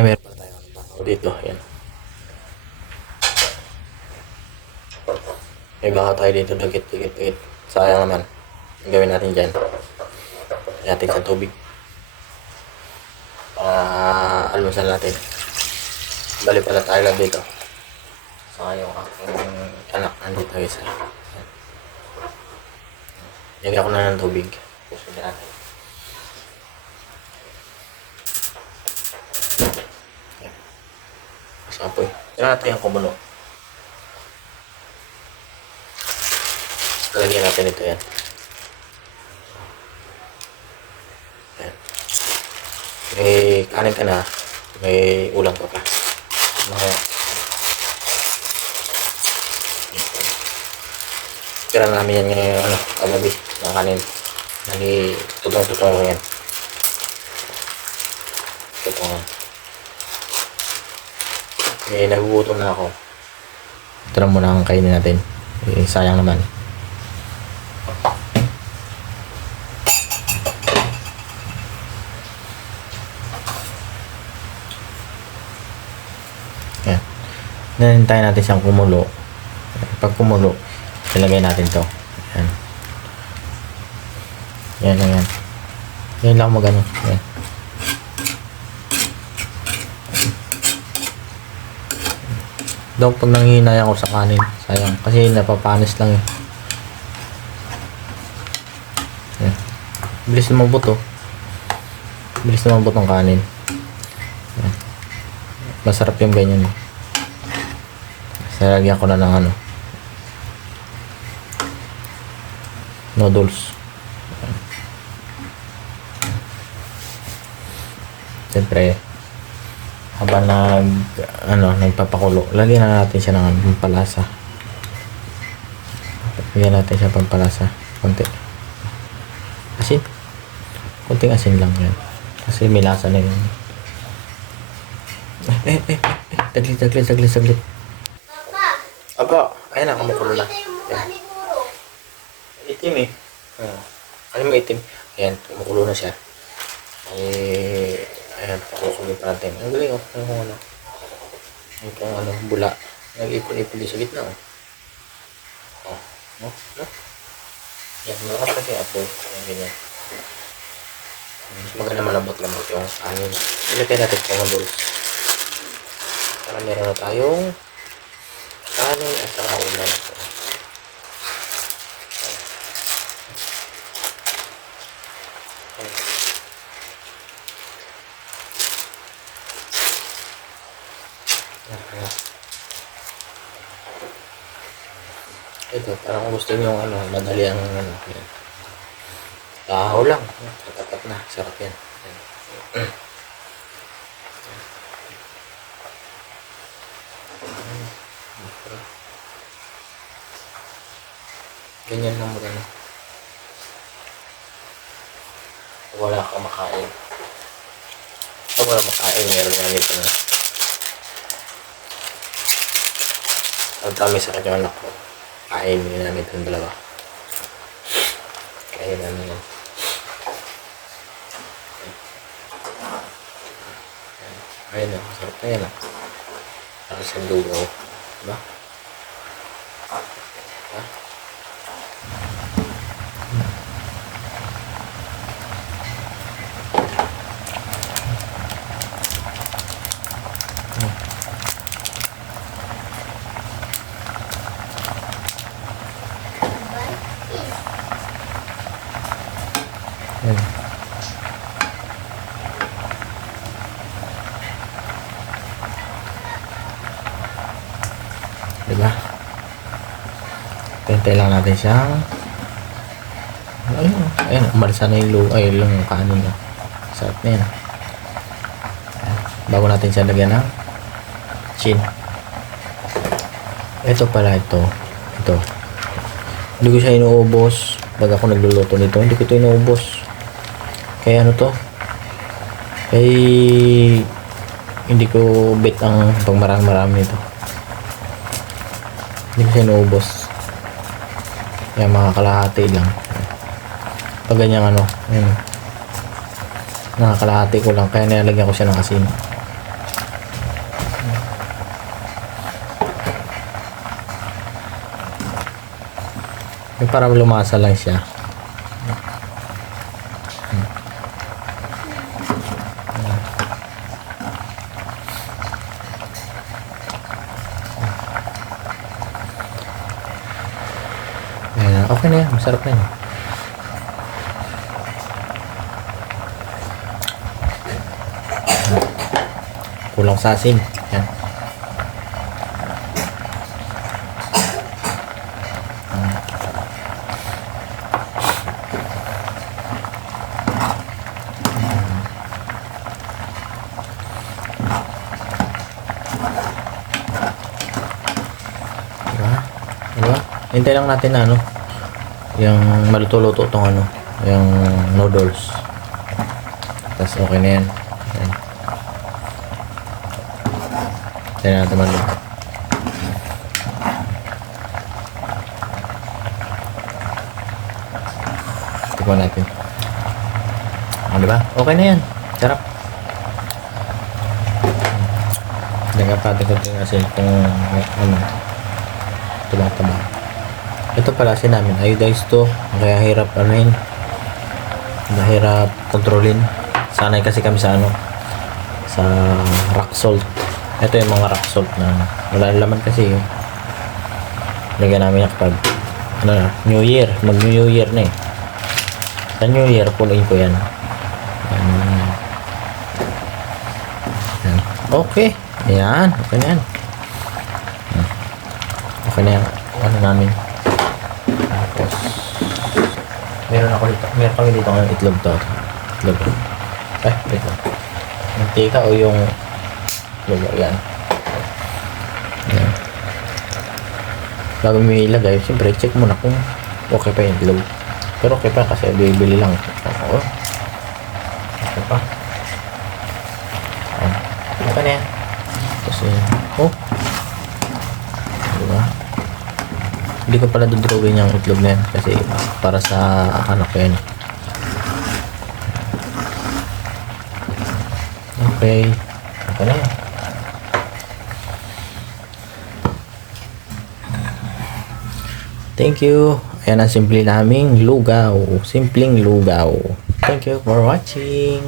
Meron pa tayo ng bakaw dito. Ayan. May bakaw tayo dito. Dagit. Sayang naman. Ang gawin natin dyan. Natin sa tubig. Para almusal natin. Bali pala tayo lang dito. Saka yung aking anak nandito isa. Lagyan ko na ng tubig. Pusin natin. Mas apoy. Tira natin yung kumulo. Lagyan natin ito yan. Ayan. May kanin ka na. May ulam ka pa. Tira namin yan ngayon, kagabi ng kanin. Tutong-tutong ko yan. Tutongan. Nagugutom na ako. Tira muna ang kainin natin. Sayang naman. Yan. Nanintayin natin siyang kumulo. Pag kumulo, ilagay natin to. Yan. Yan lang yan. Yan lang magano. Yan. Daw pag nanghihinay ako sa kanin, sayang. Kasi napapanis lang eh. Yan. Bilis na mabuto. Bilis na mabuto ang kanin. Yan. Masarap yung ganyan eh. Lagyan ko na ng noodles. Siyempre habang nagpapakulo, lagyan na natin siya ng pampalasa. Lagyan natin siya pampalasa. Konti asin. Konting asin lang yan. Kasi may lasa na yun. Saglit. Apa, ayan na, kumukulo na. Itim eh. Ano mo itim? Ayan, kumukulo na siya. Ayan, pakukulo pa natin. Ang galing oh. Ang bula. Nag-ipon-ipon sa gitna oh. No? Yan, malakas kasi apoy. Ayan, ganyan. Maganda malambot-lambot yung kanin. Ilagay natin sa noodles. Para meron na tayong kanin at saka ulam. Ito, parang gusto nyo madali ang yan. Tahaw lang. Katapat na. Sarap yan. Ganyan lang magano. Wala kang makain. Pag wala makain, meron nga nito na. Ang dami sa kanyang anak ko. Kain nyo namin itong dalawa. Kain namin yan. Ayun o, sarap na yan o. Sarap sa dugo. Diba? Yan. Diba? Hintay lang natin siyang ayun, umalisa na yung kanin niya. Sarap na yan. Bago natin siya lagyan ng chin. Ito pala ito. Hindi ko siya inuubos. Pag ako nagluluto nito, hindi ko ito inuubos. Kaya hindi ko bet ang pag marami nito. Hindi ko siya inuubos. Kaya mga kalahati lang. Pag ganyan nakakalahati ko lang. Kaya nilalagyan ko siya ng asin. Yung para lumasa lang siya. Ayan, okay na yan. Masarap na yan. Kulang sa asin. Yan. Diba? Diba? Hintay lang natin na ano, yung maluto-luto tong ano, yung noodles. Tapos okay na yan. Yan. Hintay natin maluto. Tikman natin. Diba? Okay na yan. Sarap. Nagapati ko din kasi kung ano, taba-taba. Ito pala kasi namin iodized to, kaya hirap anuhin, mahirap kontrolin. Sanay kasi kami sa ano, sa rock salt. Ito yung mga rock salt na wala laman kasi yun. Lagyan namin kapag ano na, New Year, mag New Year na eh. Sa New Year punuin ko yan. Yan. Okay. Ayan, okay na yan. Okay na yan. Ano namin. Tapos, meron kami dito ng itlog to. Itlog. Wait lang. Mantika o yung itlog. Ayan. Ayan. Bago mo ilagay, siyempre, check muna kung okay pa yung itlog. Pero okay pa kasi bibili lang. Oo. Okay pa. Ayan. Okay na yan. Kasi, diba? Hindi ko pala dudrawin yung itlog na yan kasi para sa anak ko yan. Okay. Okay na yan. Thank you. Ayan ang simple naming lugaw. Simpleng lugaw. Thank you for watching.